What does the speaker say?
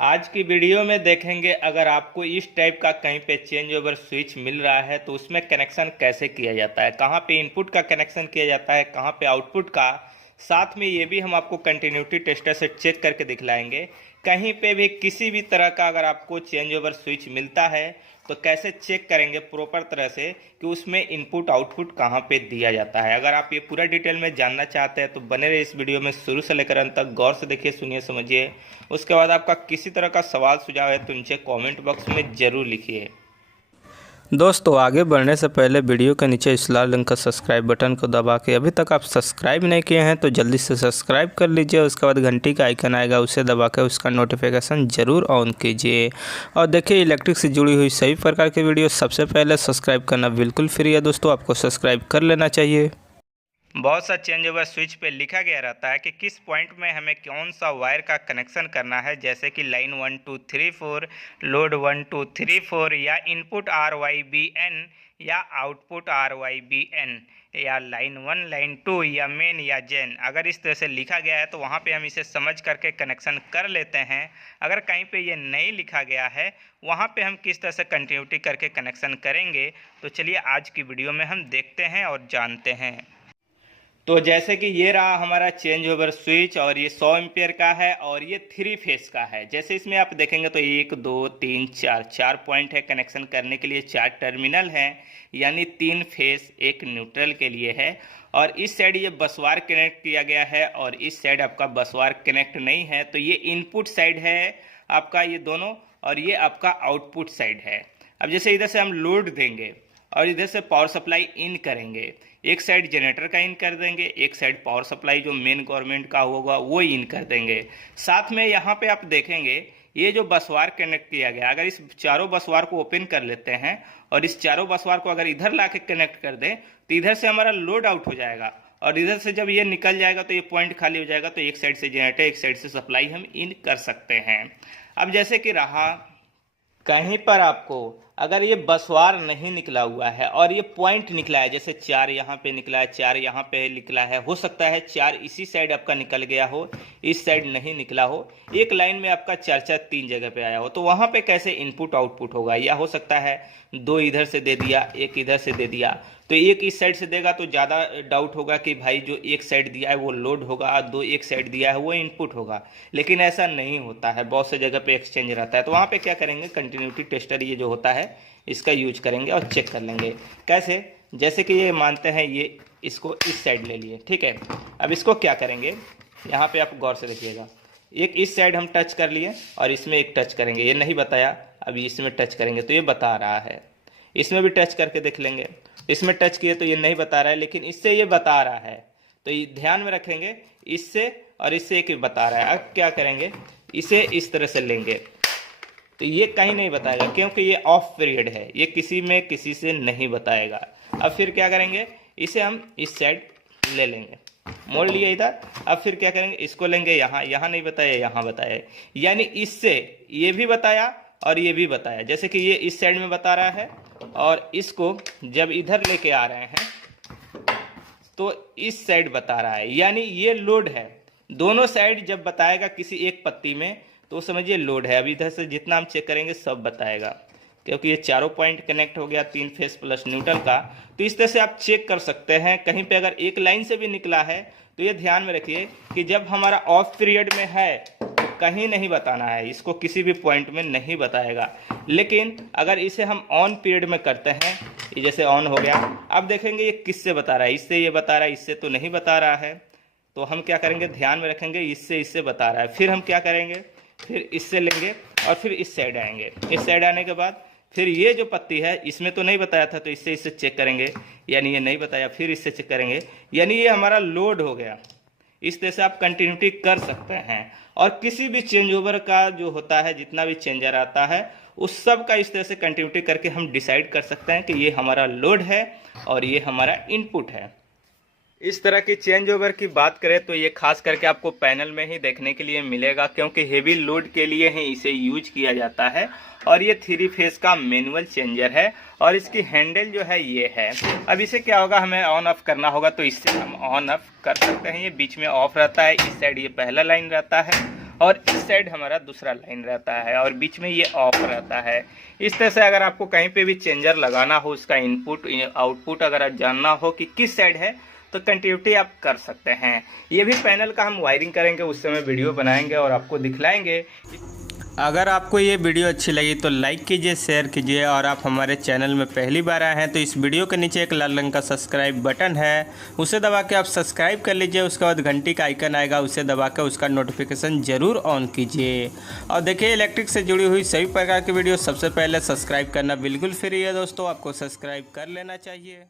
आज की वीडियो में देखेंगे अगर आपको इस टाइप का कहीं पे चेंज ओवर स्विच मिल रहा है तो उसमें कनेक्शन कैसे किया जाता है, कहाँ पे इनपुट का कनेक्शन किया जाता है, कहाँ पे आउटपुट का। साथ में ये भी हम आपको कंटिन्यूटी टेस्टर से चेक करके दिखलाएंगे। कहीं पे भी किसी भी तरह का अगर आपको चेंज ओवर स्विच मिलता है तो कैसे चेक करेंगे प्रॉपर तरह से कि उसमें इनपुट आउटपुट कहाँ पे दिया जाता है। अगर आप ये पूरा डिटेल में जानना चाहते हैं तो बने रहिए इस वीडियो में, शुरू से लेकर अंत तक गौर से देखिए, सुनिए, समझिए। उसके बाद आपका किसी तरह का सवाल सुझाव है तो नीचे कमेंट बॉक्स में ज़रूर लिखिए। दोस्तों, आगे बढ़ने से पहले वीडियो के नीचे इस लाल रंग का सब्सक्राइब बटन को दबा के अभी तक आप सब्सक्राइब नहीं किए हैं तो जल्दी से सब्सक्राइब कर लीजिए। उसके बाद घंटी का आइकन आएगा, उसे दबा के उसका नोटिफिकेशन ज़रूर ऑन कीजिए। और देखिए, इलेक्ट्रिक से जुड़ी हुई सभी प्रकार की वीडियो सबसे पहले सब्सक्राइब करना बिल्कुल फ्री है दोस्तों, आपको सब्सक्राइब कर लेना चाहिए। बहुत सा चेंज ओवर स्विच पे लिखा गया रहता है कि किस पॉइंट में हमें कौन सा वायर का कनेक्शन करना है, जैसे कि लाइन 1 2 3 4, लोड 1 2 3 4, या इनपुट RYBN या आउटपुट RYBN, या लाइन 1 लाइन 2 या मेन या जेन। अगर इस तरह से लिखा गया है तो वहाँ पे हम इसे समझ करके कनेक्शन कर लेते हैं। अगर कहीं पे ये नहीं लिखा गया है वहाँ पे हम किस तरह से कंटिन्यूटी करके कनेक्शन करेंगे, तो चलिए आज की वीडियो में हम देखते हैं और जानते हैं। तो जैसे कि ये रहा हमारा चेंज ओवर स्विच और ये 100 एम्पियर का है और ये 3 फेस का है। जैसे इसमें आप देखेंगे तो 1 2 3 4 पॉइंट है कनेक्शन करने के लिए, 4 टर्मिनल हैं, यानी 3 फेस एक न्यूट्रल के लिए है। और इस साइड ये बसवार कनेक्ट किया गया है और इस साइड आपका बसवार कनेक्ट नहीं है। तो ये इनपुट साइड है आपका ये दोनों, और ये आपका आउटपुट साइड है। अब जैसे इधर से हम लोड देंगे और इधर से पावर सप्लाई इन करेंगे, एक साइड जनरेटर का इन कर देंगे, एक साइड पावर सप्लाई जो मेन गवर्नमेंट का होगा वो इन कर देंगे। साथ में यहाँ पे आप देखेंगे ये जो बसवार कनेक्ट किया गया, अगर इस चारों बसवार को ओपन कर लेते हैं और इस चारों बसवार को अगर इधर ला के कनेक्ट कर दें तो इधर से हमारा लोड आउट हो जाएगा और इधर से जब ये निकल जाएगा तो ये पॉइंट खाली हो जाएगा। तो एक साइड से जनरेटर, एक साइड से सप्लाई हम इन कर सकते हैं। अब जैसे कि रहा कहीं पर आपको अगर ये बसवार नहीं निकला हुआ है और ये पॉइंट निकला है, जैसे 4 यहाँ पे निकला है, 4 यहाँ पे निकला है, हो सकता है 4 इसी साइड आपका निकल गया हो, इस साइड नहीं निकला हो, एक लाइन में आपका 4 3 जगह पे आया हो, तो वहाँ पे कैसे इनपुट आउटपुट होगा। या हो सकता है 2 इधर से दे दिया, 1 इधर से दे दिया, तो एक इस साइड से देगा तो ज़्यादा डाउट होगा कि भाई जो एक साइड दिया है वो लोड होगा, 2 एक साइड दिया है वो इनपुट होगा। लेकिन ऐसा नहीं होता है, बहुत से जगह पे एक्सचेंज रहता है। तो वहाँ पे क्या करेंगे, कंटिन्यूटी टेस्टर ये जो होता है इसका यूज करेंगे और चेक कर लेंगे। कैसे, जैसे कि ये मानते हैं ये इसको इस साइड ले लिए, ठीक है। अब इसको क्या करेंगे, यहाँ पे आप गौर से देखिएगा, एक इस साइड हम टच कर लिए और इसमें एक टच करेंगे, ये नहीं बताया, अभी इसमें टच करेंगे तो ये बता रहा है। इसमें भी टच करके देख लेंगे, इसमें टच किए तो ये नहीं बता रहा है, लेकिन इससे ये बता रहा है। तो ये ध्यान में रखेंगे, इससे और इससे एक बता रहा है। अब क्या करेंगे, इसे इस तरह से लेंगे तो ये कहीं नहीं बताएगा क्योंकि ये ऑफ पीरियड है, ये किसी में किसी से नहीं बताएगा। अब फिर क्या करेंगे, इसे हम इस साइड ले लेंगे, मोड़ लिए इधर। अब फिर क्या करेंगे, इसको लेंगे यहाँ, यहाँ नहीं बताया, यहाँ बताया, यानी इससे ये भी बताया और ये भी बताया। जैसे कि ये इस साइड में बता रहा है और इसको जब इधर लेके आ रहे हैं तो इस साइड बता रहा है, यानी ये लोड है। दोनों साइड जब बताएगा किसी एक पत्ती में तो समझिए लोड है। अभी इधर से जितना हम चेक करेंगे सब बताएगा, क्योंकि ये चारों पॉइंट कनेक्ट हो गया 3 फेस प्लस न्यूट्रल का। तो इस तरह से आप चेक कर सकते हैं। कहीं पे अगर एक लाइन से भी निकला है तो ये ध्यान में रखिए कि जब हमारा ऑफ पीरियड में है तो कहीं नहीं बताना है, इसको किसी भी पॉइंट में नहीं बताएगा। लेकिन अगर इसे हम ऑन पीरियड में करते हैं, ये जैसे ऑन हो गया, अब देखेंगे ये किससे बता रहा है, इससे ये बता रहा है, इससे तो नहीं बता रहा है। तो हम क्या करेंगे, ध्यान में रखेंगे, इससे बता रहा है। फिर हम क्या करेंगे, फिर इससे लेंगे और फिर इस साइड आएंगे। इस साइड आने के बाद फिर ये जो पत्ती है इसमें तो नहीं बताया था तो इससे चेक करेंगे, यानी ये नहीं बताया, फिर इससे चेक करेंगे, यानी ये हमारा लोड हो गया। इस तरह से आप कंटिन्यूटी कर सकते हैं। और किसी भी चेंज ओवर का जो होता है, जितना भी चेंजर आता है उस सब का इस तरह से कंटिन्यूटी करके हम डिसाइड कर सकते हैं कि ये हमारा लोड है और ये हमारा इनपुट है। इस तरह की चेंज ओवर की बात करें तो ये खास करके आपको पैनल में ही देखने के लिए मिलेगा, क्योंकि हेवी लोड के लिए ही इसे यूज किया जाता है। और ये 3 फेस का मैनुअल चेंजर है और इसकी हैंडल जो है ये है। अब इसे क्या होगा, हमें ऑन ऑफ करना होगा तो इससे हम ऑन ऑफ कर सकते हैं। ये बीच में ऑफ रहता है, इस साइड ये पहला लाइन रहता है और इस साइड हमारा दूसरा लाइन रहता है और बीच में ये ऑफ रहता है। इस तरह से अगर आपको कहीं पे भी चेंजर लगाना हो, उसका इनपुट आउटपुट अगर आप जानना हो कि किस साइड है तो कनेक्टिविटी आप कर सकते हैं। ये भी पैनल का हम वायरिंग करेंगे, उस समय वीडियो बनाएंगे और आपको दिखलाएंगे। अगर आपको ये वीडियो अच्छी लगी तो लाइक कीजिए, शेयर कीजिए और आप हमारे चैनल में पहली बार आए हैं तो इस वीडियो के नीचे एक लाल रंग का सब्सक्राइब बटन है, उसे दबा के आप सब्सक्राइब कर लीजिए। उसके बाद घंटी का आइकन आएगा, उसे दबा के उसका नोटिफिकेशन ज़रूर ऑन कीजिए। और देखिए इलेक्ट्रिक से जुड़ी हुई सभी प्रकार की वीडियो सबसे पहले सब्सक्राइब करना बिल्कुल फ्री है दोस्तों, आपको सब्सक्राइब कर लेना चाहिए।